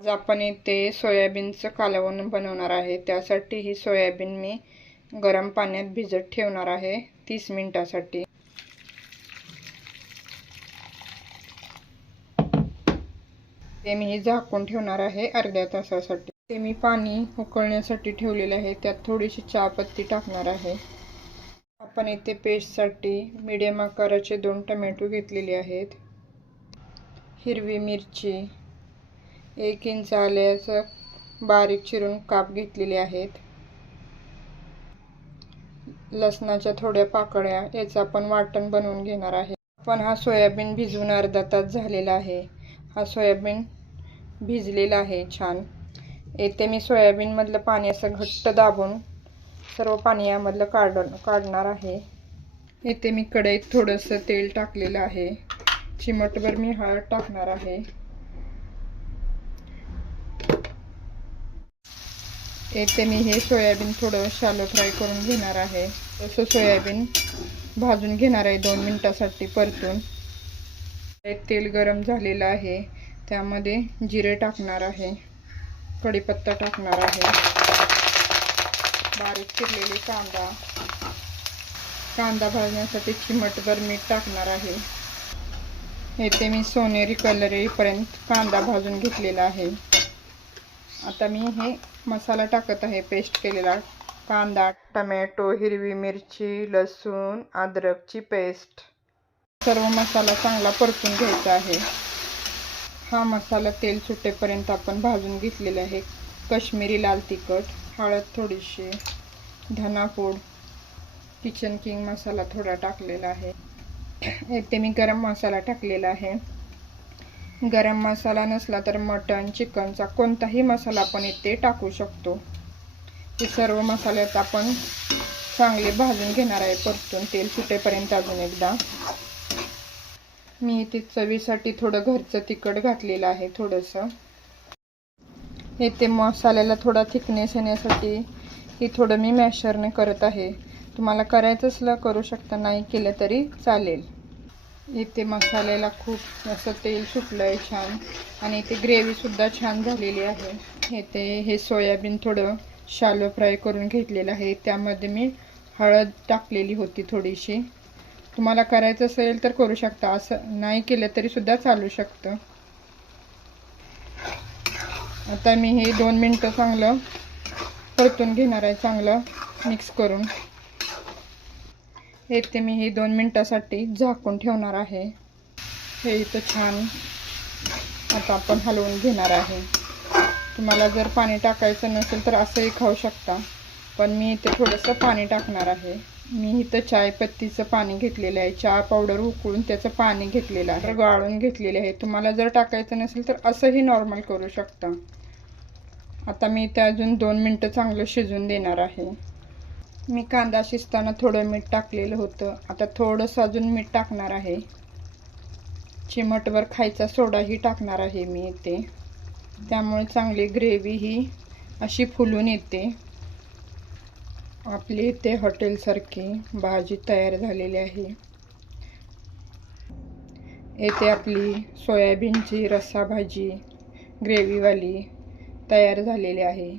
आज आपण इथे सोयाबीनचं कालवण बनवणार आहे. त्यासाठी ही सोयाबीन मी गरम पाण्यात भिजत ठेवणार आहे. तीस मिनिटासाठी. ते मी झाकून ठेवणार आहे अर्ध्या तासासाठी. ते मी पाणी उकळण्यासाठी ठेवलेले आहे. त्यात थोडीशी चहापत्ती टाकणार आहे. आपण इथे पेस्टसाठी मीडियम आकाराचे दोन टमॅटो घेतलेले आहेत. हिरवी मिरची एक इंच आल्याचं बारीक चिरून काप घेतलेले आहेत. लसणाच्या थोड्या पाकळ्या याचं आपण वाटण बनवून घेणार आहे. आपण हा सोयाबीन भिजवून अर्धा तास झालेला आहे. हा सोयाबीन भिजलेला आहे छान. येथे मी सोयाबीनमधलं पाणी असं घट्ट दाबून सर्व पाणी यामधलं काढ काढणार आहे. येथे मी कढईत थोडंसं तेल टाकलेलं आहे. चिमटभर मी हळद टाकणार आहे. येथे मी हे सोयाबीन थोडं शालो फ्राय करून घेणार आहे. तसं सोयाबीन भाजून घेणार आहे दोन मिनटासाठी परतून. तेल गरम झालेलं आहे. त्यामध्ये जिरे टाकणार आहे. कढीपत्ता टाकणार आहे. बारीक चिरलेले कांदा. कांदा भाजण्यासाठी चिमटभर मीठ टाकणार आहे. येथे मी सोनेरी कलर येईपर्यंत कांदा भाजून घेतलेला आहे. आता मी हे मसाला टाकत आहे. पेस्ट केलेला कांदा टमॅटो हिरवी मिरची लसूण अद्रकची पेस्ट सर्व मसाला चांगला परतून घ्यायचा आहे. हा मसाला तेल सुटेपर्यंत आपण भाजून घेतलेला आहे. कश्मीरी लाल तिखट हळद थोडीशी धनापूड किचन किंग मसाला थोडा टाकलेला आहे. येथे मी गरम मसाला टाकलेला आहे. गरम मसाला नसला तर मटण चिकनचा कोणताही मसाला आपण इथे टाकू शकतो. हे सर्व मसाल्यात आपण चांगले भाजून घेणार आहे. परतून तेल सुटेपर्यंत अजून एकदा. मी इथे चवीसाठी थोडं घरचं तिखट घातलेलं आहे थोडंसं. येथे मसाल्याला थोडा थिकनेस येण्यासाठी हे थोडं मी मॅशरने करत आहे. तुम्हाला करायचं असलं करू शकता नाही केलं तरी चालेल. इथे मसाल्याला खूप असं तेल सुटलं आहे छान. आणि इथे ग्रेव्हीसुद्धा छान झालेली आहे. इथे हे सोयाबीन थोडं शालो फ्राय करून घेतलेलं आहे. त्यामध्ये मी हळद टाकलेली होती थोडीशी. तुम्हाला करायचं असेल तर करू शकता. असं नाही केलं तरीसुद्धा चालू शकतं. आता मी हे दोन मिनटं चांगलं परतून घेणार आहे. चांगलं मिक्स करून. हे ते मी हे दोन मिनटासाठी झाकून ठेवणार आहे. हे इथं छान आता आपण हलवून घेणार आहे. तुम्हाला जर पाणी टाकायचं नसेल तर असंही खाऊ शकता पण मी इथे थोडंसं पाणी टाकणार आहे. मी इथं चायपत्तीचं पाणी घेतलेलं आहे. चहा पावडर उकळून त्याचं पाणी घेतलेलं आहे. गाळून घेतलेले आहे. तुम्हाला जर टाकायचं नसेल तर असंही नॉर्मल करू शकता. आता मी इथे अजून दोन मिनटं चांगलं शिजून देणार आहे. मी कांदा शिजताना थोडं मीठ टाकलेलं होतं. आता थोडंसं अजून मीठ टाकणार आहे. चिमटवर खायचा सोडाही टाकणार आहे मी इथे. त्यामुळे चांगली ग्रेव्ही ही अशी फुलून येते. आपली इथे हॉटेलसारखी भाजी तयार झालेली आहे. येथे आपली सोयाबीनची रस्सा भाजी ग्रेव्हीवाली तयार झालेली आहे.